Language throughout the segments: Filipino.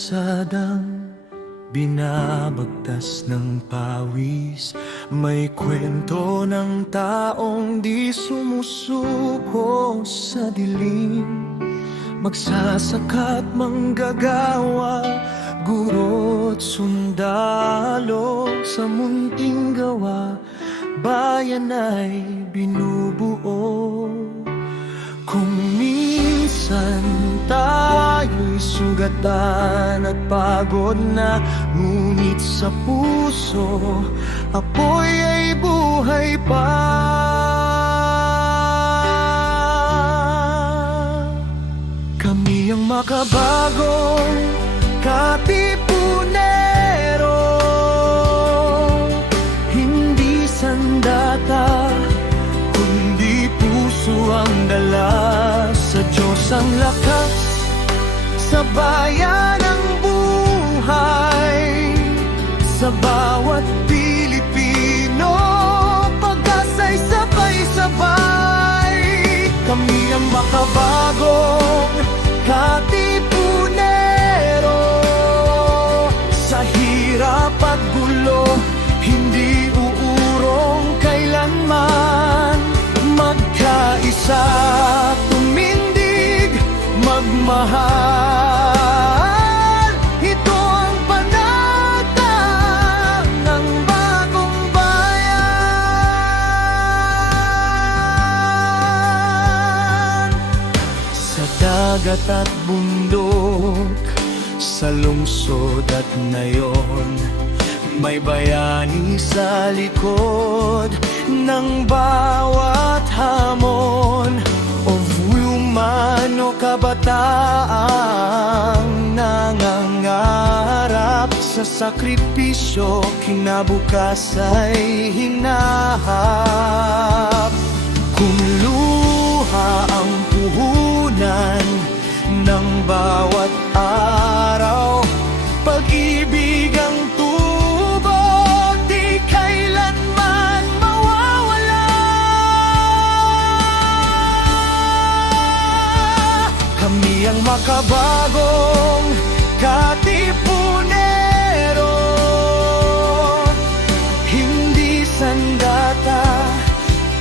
kalsadang binabagtas ng pawis. May kwento ng taong di sumusuko sa dilim. Magsasaka't manggagawa, guro't sundalo sa munting gawa, bayan ay binubuo. Kung minsan tayo'y sugatan at pagod na, ngunit sa puso apoy ay buhay pa. Kami ang makabagong Katipunero, hindi sandata kundi puso ang dala. Sa Diyos ang lakas, sa bayan ang buhay, sa bawat Pilipino pag-asa'y sabay-sabay. Kami ang makabagong Katipunero, sa hirap at gulo hindi uurong kailanman. Magkaisa, tumindig, magmahal. Ito ang panata ng bagong bayan. Sa dagat at bundok, sa lungsod at nayon, may bayani sa likod ng bawat hamon. Of woman o kabataang nangangarap sa sakripisyo, kinabukas ay hinahap. Kung luha ang puhunan ng bawat araw, pag-ibig ang tubo, di kailanman mawawala. Kami ang makabagong Katipunero, hindi sandata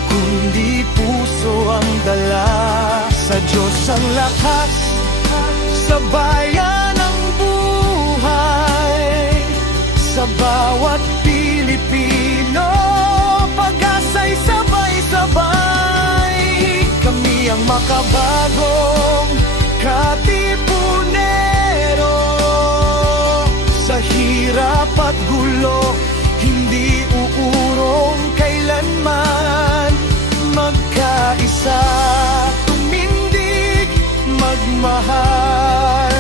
kundi puso ang dala. Sa Diyos ang lakas, sa bayan ang buhay, sa bawat Pilipino pag-asa'y sabay-sabay. Kami ang makabagong Katipunero, sa hirap at gulo hindi uurong kailanman. Magkaisa, tumindig, magmahal.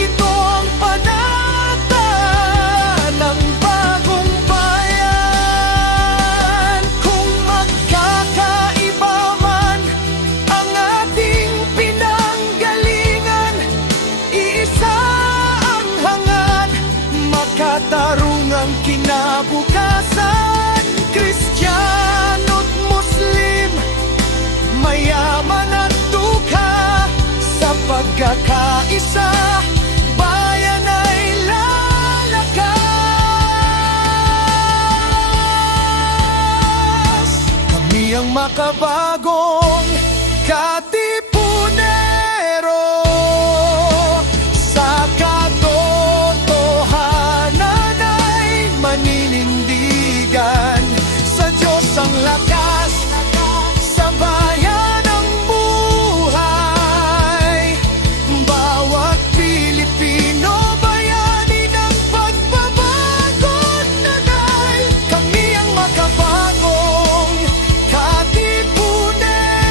Ito ang panata ng bagong bayan. Kung magkakaiba man ang ating pinanggalingan, iisa ang hangad, makatarungang kinabukasan. Kristiyano't Muslim, mayaman at dukha, sa pagkakaisa bayan ay lalakas. Kami ang makabagong Katipunero, sa katotohanan ay maninindigan. Sa Diyos ang lakas, sa bayan ang buhay, bawat Pilipino bayani ng pagbabago't nanay. Kami ang makabagong Katipunero,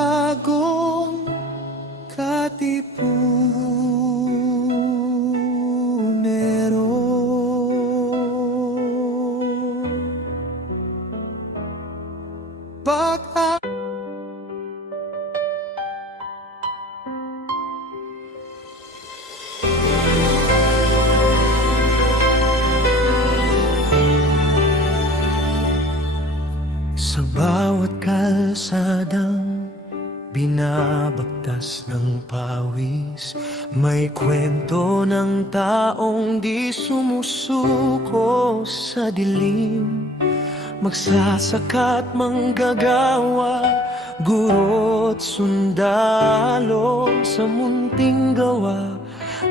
makabagong katipunero. Pag sa bawat kalsadang binabagtas ng pawis, may kwento ng taong di sumusuko sa dilim. Magsasaka't manggagawa, guro't sundalo sa munting gawa,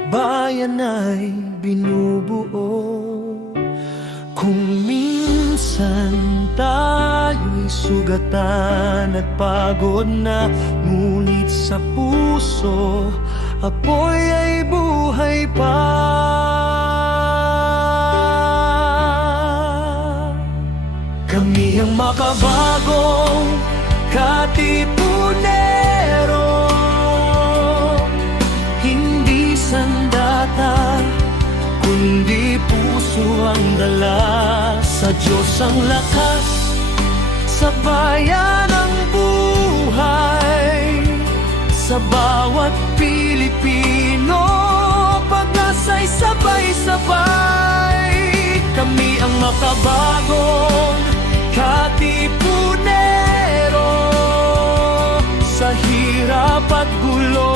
bayan ay binubuo. Kung minsan tayo'y sugatan at pagod na, ngunit sa puso apoy ay buhay pa. Kami ang makabagong katipunero, hindi sandata kundi puso ang dala. Sa Diyos ang lakas, sa bayan ang buhay, sa bawat Pilipino pag-asa'y sabay-sabay. Kami ang makabagong katipunero, sa hirap at gulo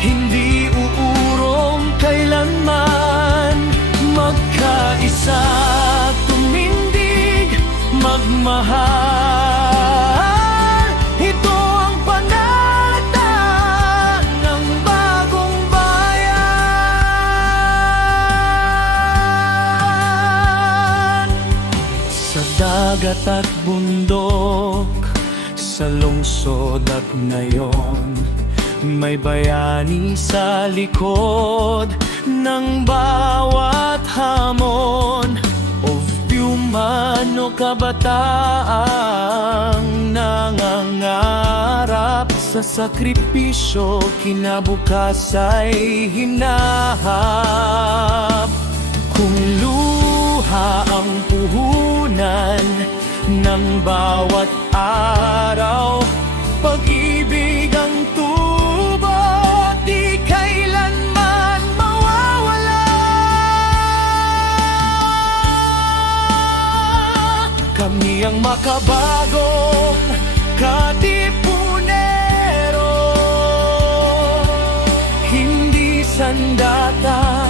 hindi uurong kailanman. Magkaisa, tumindig, magmahal. Ito ang panata ng bagong bayan. Sa dagat at bundok, sa lungsod at nayon, may bayani sa likod ng bawat hamon. Of man o kabataang nangangarap sa sakripisyo, kinabukas ay hinahap. Kung luha ang puhunan ng bawat araw, pag-ibig ang tubo, di kailanman mawawala. Kami ang makabagong katipunero, hindi sandata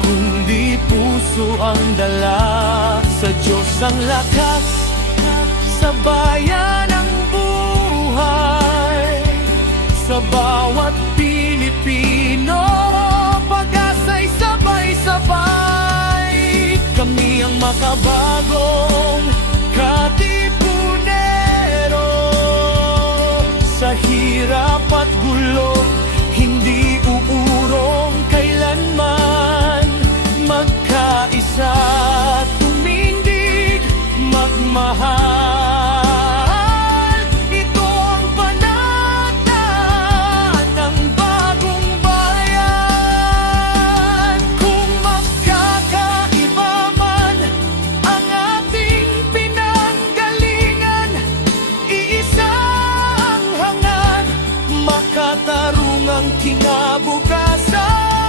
kundi puso ang dala. Sa Diyos ang lakas, sa bayan ang buhay, sa bawat Pilipino pag-asa'y sabay-sabay. Kami ang makabagong katipunero, sa hirap at gulo hindi uurong kailanman. Magkaisa, tumindig, magmahal. Ito ang panata ng bagong bayan. Kung magkakaiba man ang ating pinanggalingan, iisa ang hangad, makatarungang kinabukasan.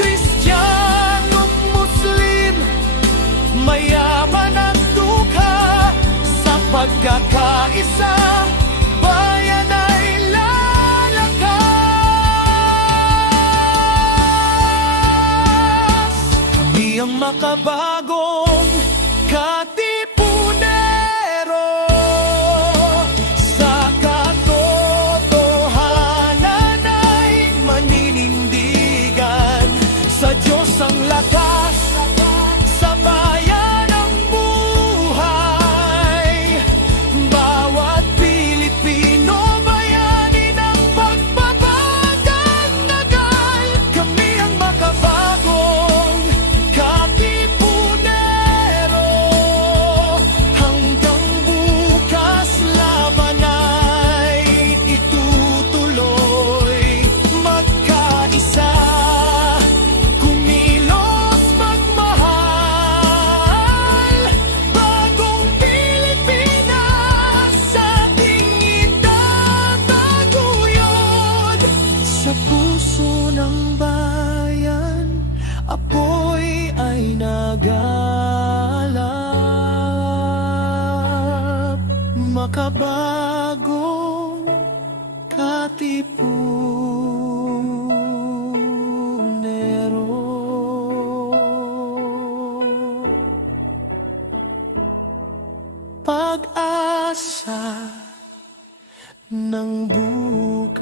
Kristiyano, Muslim, mayaman at dukha, sa pagkakaisa bayan ay lalakas. Kami ang makabagong katipunero, sa katotohanan ay maninindigan. Sa Diyos ang lakas, sa bayan ang buhay, bawat Pilipino bayani ng pagbabagang nagal. Kami ang makabagong katipunero, Tipunero, pag-asa ng bukas.